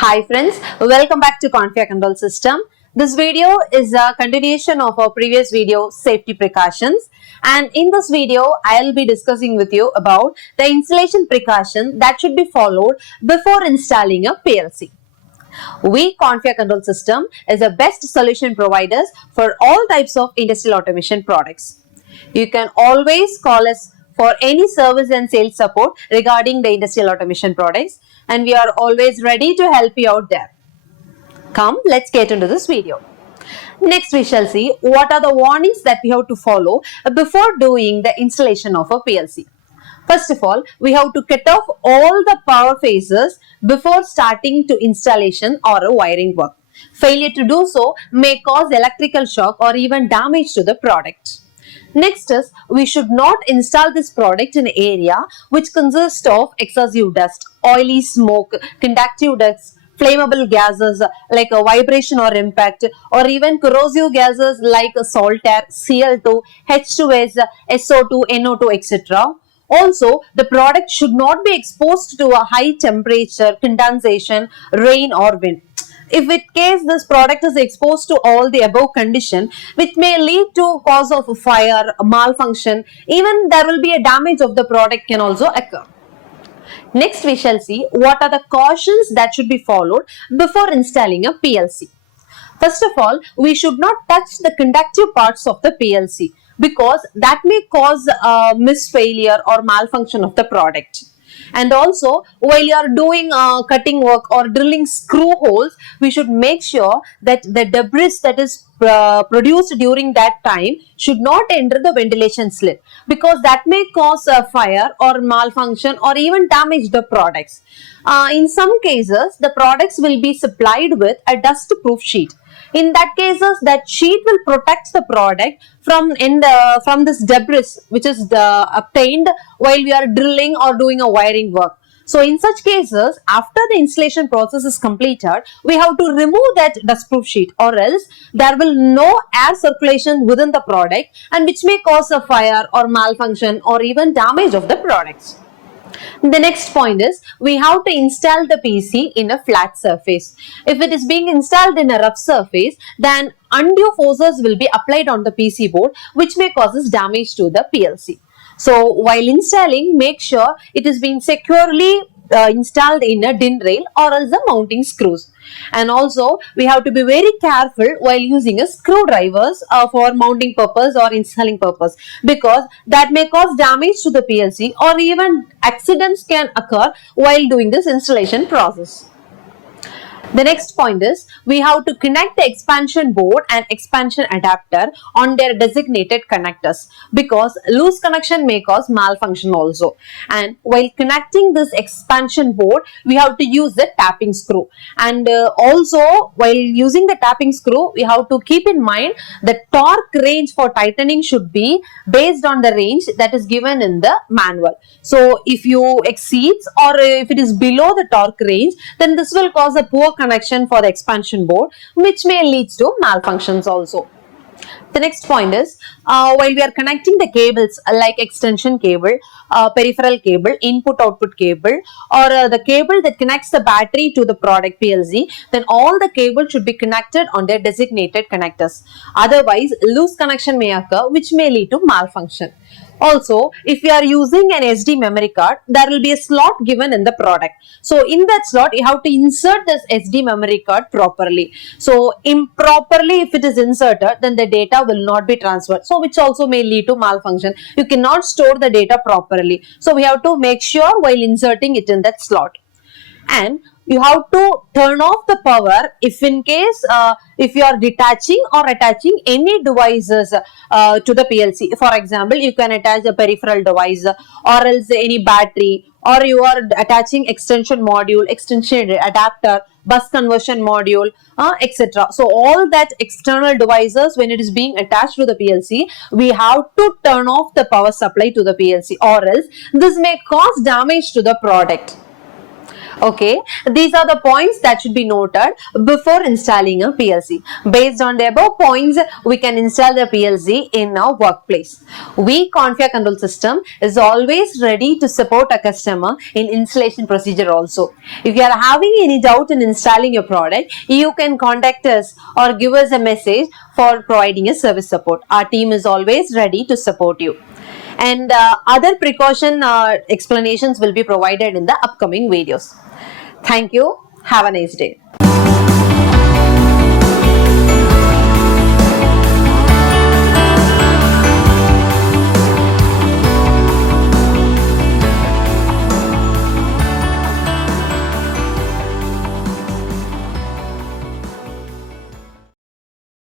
Hi friends, welcome back to Config Control System. This video is a continuation of our previous video, safety precautions. And in this video, I'll be discussing with you about the installation precaution that should be followed before installing a PLC. We, Config Control System, is the best solution providers for all types of industrial automation products. You can always call us for any service and sales support regarding the industrial automation products, and we are always ready to help you out there. Come, let's get into this video. Next, we shall see what are the warnings that we have to follow before doing the installation of a PLC. First of all, we have to cut off all the power phases before starting to installation or a wiring work. Failure to do so may cause electrical shock or even damage to the product. Next is, we should not install this product in an area which consists of excessive dust, oily smoke, conductive dust, flammable gases like a vibration or impact, or even corrosive gases like salt air, Cl2, H2S, SO2, NO2, etc. Also, the product should not be exposed to a high temperature, condensation, rain or wind. If in case this product is exposed to all the above condition, which may lead to cause of a fire, a malfunction, even there will be a damage of the product can also occur. Next, we shall see what are the cautions that should be followed before installing a PLC. First of all, we should not touch the conductive parts of the PLC because that may cause misfailure or malfunction of the product. And also, while you are doing cutting work or drilling screw holes, we should make sure that the debris that is produced during that time should not enter the ventilation slit, because that may cause a fire or malfunction or even damage the products. In some cases, the products will be supplied with a dust-proof sheet. In that cases, that sheet will protect the product from this debris which is obtained while we are drilling or doing a wiring work. So in such cases, after the installation process is completed, we have to remove that dustproof sheet, or else there will no air circulation within the product, and which may cause a fire or malfunction or even damage of the products. The next point is, we have to install the PC in a flat surface. If it is being installed in a rough surface, then undue forces will be applied on the PC board, which may cause damage to the PLC. So while installing, make sure it is being securely installed in a DIN rail or else the mounting screws. And also, we have to be very careful while using a screwdrivers for mounting purpose or installing purpose, because that may cause damage to the PLC or even accidents can occur while doing this installation process. The next point is, we have to connect the expansion board and expansion adapter on their designated connectors, because loose connection may cause malfunction also. And while connecting this expansion board, we have to use the tapping screw. And also, while using the tapping screw, we have to keep in mind the torque range for tightening should be based on the range that is given in the manual. So if you exceeds or if it is below the torque range, then this will cause a poor connection for the expansion board, which may lead to malfunctions also. The next point is, while we are connecting the cables like extension cable, peripheral cable, input-output cable, or the cable that connects the battery to the product PLC, then all the cables should be connected on their designated connectors. Otherwise, loose connection may occur, which may lead to malfunction. Also, if you are using an SD memory card, there will be a slot given in the product. So in that slot, you have to insert this SD memory card properly. So improperly, if it is inserted, then the data will not be transferred. So which also may lead to malfunction. You cannot store the data properly. So we have to make sure while inserting it in that slot. And you have to turn off the power if in case if you are detaching or attaching any devices to the PLC. For example, you can attach a peripheral device or else any battery, or you are attaching extension module, extension adapter, bus conversion module, etc. So all that external devices, when it is being attached to the PLC, we have to turn off the power supply to the PLC, or else this may cause damage to the product. Okay, these are the points that should be noted before installing a PLC. Based on the above points, we can install the PLC in our workplace. We Config Control System is always ready to support a customer in installation procedure also. If you are having any doubt in installing your product, you can contact us or give us a message for providing a service support. Our team is always ready to support you. And other precaution explanations will be provided in the upcoming videos. Thank you. Have a nice day.